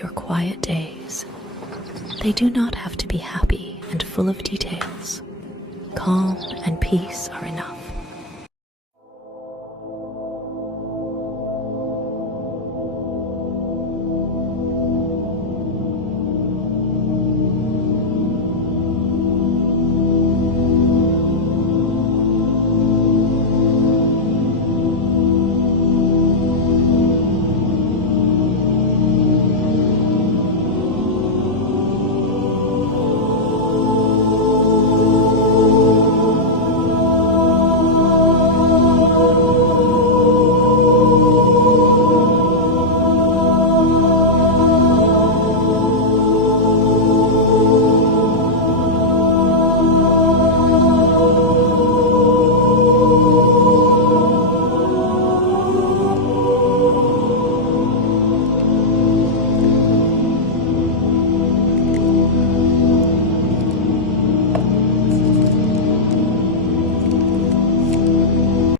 your quiet days. They do not have to be happy and full of details. Calm and peace are enough.